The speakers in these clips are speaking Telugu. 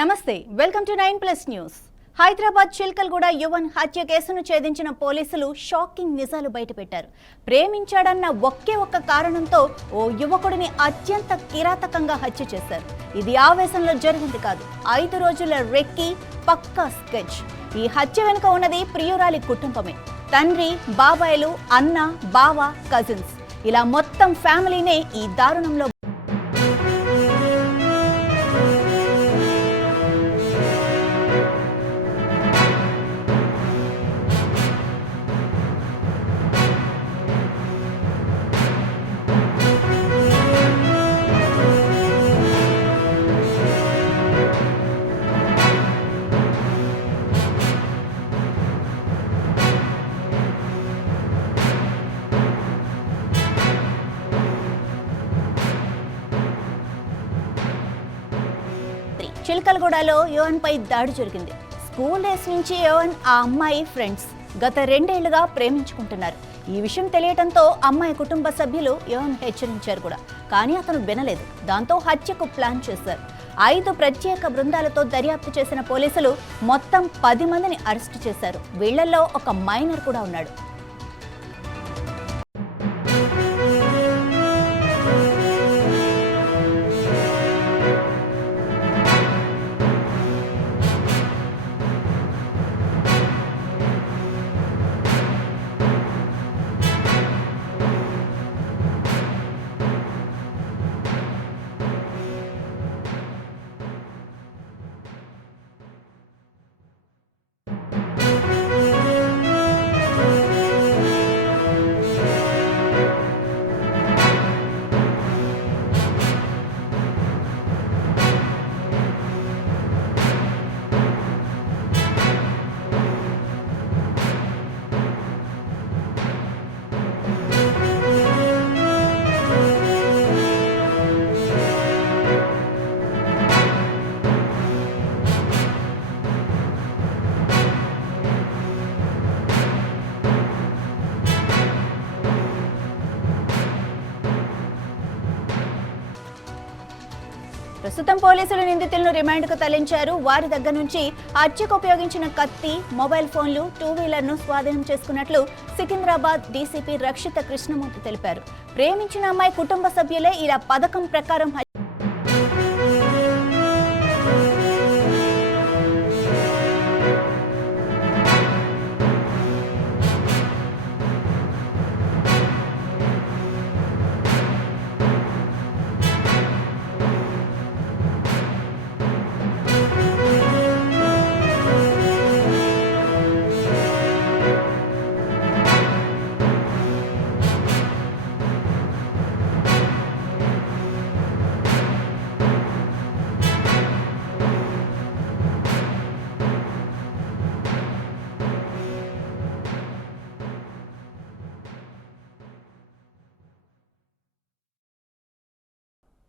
నమస్తే welcome to 9+ news. Hyderabad Chilkalguda Yuvan హత్య కేసును ఛేదించిన పోలీసులు షాకింగ్ నిజాలు బయటపెట్టారు. ప్రేమించాడన్న ఒకే ఒక్క కారణంతో ఓ యువకుడిని అత్యంత కిరాతకంగా హత్య చేశారు. ఇది ఆవేశంలో జరిగింది కాదు, 5 రోజుల రెక్కి పక్కా స్కెచ్. ఈ హత్య వెనుక ఉన్నది ప్రియురాలి కుటుంబమే. తండ్రి, బాబాయిలు, అన్న, బావ, కజిన్స్, ఇలా మొత్తం ఫ్యామిలీనే ఈ దారుణంలో చిల్కల్గూడలో యోవన్ పై దాడి జరిగింది. స్కూల్ డేస్ నుంచి యోవన్ ఆ అమ్మాయి ఫ్రెండ్స్ గత 2 ఏళ్లుగా ప్రేమించుకుంటున్నారు. ఈ విషయం తెలియటంతో అమ్మాయి కుటుంబ సభ్యులు యోవన్ హెచ్చరించారు కూడా, కానీ అతను వినలేదు. దాంతో హత్యకు ప్లాన్ చేశారు. 5 ప్రత్యేక బృందాలతో దర్యాప్తు చేసిన పోలీసులు మొత్తం 10 మందిని అరెస్టు చేశారు. వీళ్లలో ఒక మైనర్ కూడా ఉన్నాడు. ప్రస్తుతం పోలీసులు నిందితులను రిమాండ్కు తరలించారు. వారి దగ్గర నుంచి హత్యకు ఉపయోగించిన కత్తి, మొబైల్ ఫోన్లు, 2 వీలర్ను స్వాధీనం చేసుకున్నట్లు సికింద్రాబాద్ డీసీపీ రక్షిత కృష్ణమూర్తి తెలిపారు. ప్రేమించిన అమ్మాయి కుటుంబ సభ్యులే ఇలా పథకం ప్రకారం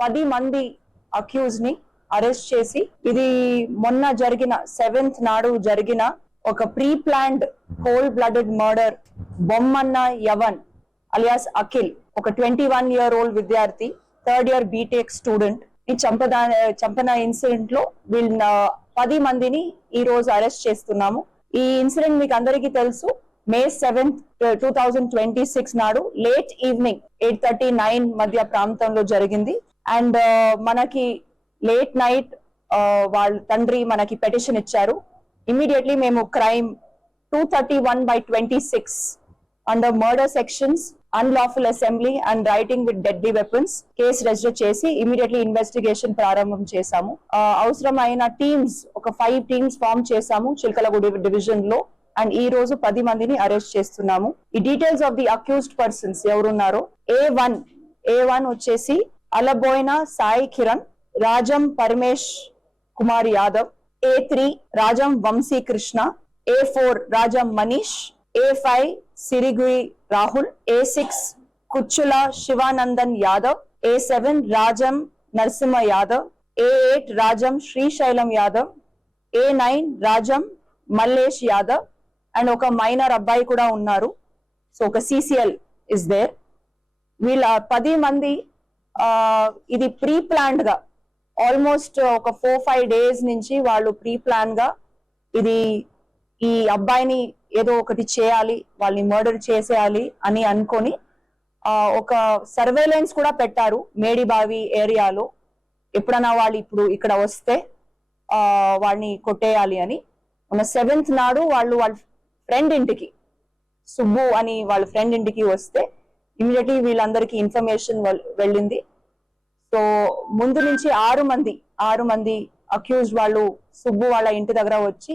పది మంది అక్యూజ్ ని అరెస్ట్ చేసి, ఇది మొన్న జరిగిన 7th నాడు జరిగిన ఒక pre planned cold blooded murder. Bommanna Yavan alias Akhil, ఒక 21-year-old విద్యార్థి, 3rd year బీటెక్ స్టూడెంట్ ని చంపన ఇన్సిడెంట్ లో వీళ్ళ 10 మందిని ఈ రోజు అరెస్ట్ చేస్తున్నాము. ఈ ఇన్సిడెంట్ మీకు అందరికీ తెలుసు. May 7th, 2026 నాడు లేట్ ఈవినింగ్ 8:39 మధ్య ప్రాంతంలో జరిగింది. అండ్ మనకి లేట్ నైట్ వాళ్ళ తండ్రి మనకి పెటిషన్ ఇచ్చారు. ఇమీడియట్లీ మేము crime 231/26 under murder sections, unlawful assembly and writing with deadly weapons case register చేసి ఇమీడియట్లీ ఇన్వెస్టిగేషన్ ప్రారంభం చేశాము. అవసరమైన టీమ్స్, ఒక 5 టీమ్స్ ఫామ్ చేశాము చిల్కలగూడ డివిజన్ లో. అండ్ ఈ రోజు 10 మందిని అరెస్ట్ చేస్తున్నాము. ఈ details of the accused persons ఎవరున్నారో: A1 వచ్చేసి Alaboina Sai Kiran, Rajam Paramesh Kumar Yadav. A3 Rajam Vamshi Krishna. A4 Rajam Manish. A5 Siriguri Rahul. A6 Kuchchula Shivanandan Yadav. A7 Rajam Narasimha Yadav. A8 Rajam Srisailam Yadav. A9 Rajam Mallesh Yadav. And ఒక మైనర్ అబ్బాయి కూడా ఉన్నారు. సో ఒక CCL ఇస్ దేర్. వీళ్ళ 10 మంది ఇది ప్రీ ప్లాన్డ్ గా ఆల్మోస్ట్ ఒక 4-5 డేస్ నుంచి వాళ్ళు ప్రీ ప్లాన్ గా ఈ అబ్బాయిని ఏదో ఒకటి చేయాలి, వాళ్ళని మర్డర్ చేసేయాలి అని అనుకొని ఒక సర్వేలెన్స్ కూడా పెట్టారు మేడిబావి ఏరియాలో. ఎప్పుడైనా వాళ్ళు ఇప్పుడు ఇక్కడ వస్తే వాళ్ళని కొట్టేయాలి అని. మన 7th నాడు వాళ్ళ ఫ్రెండ్ ఇంటికి, సుబ్బు అని వాళ్ళ ఫ్రెండ్ ఇంటికి వస్తే ఇమీడియట్లీ వీళ్ళందరికీ ఇన్ఫర్మేషన్ వెళ్ళింది. సో ముందు నుంచి 6 మంది అక్యూజ్డ్ వాళ్ళు సుబ్బు వాళ్ళ ఇంటి దగ్గర వచ్చి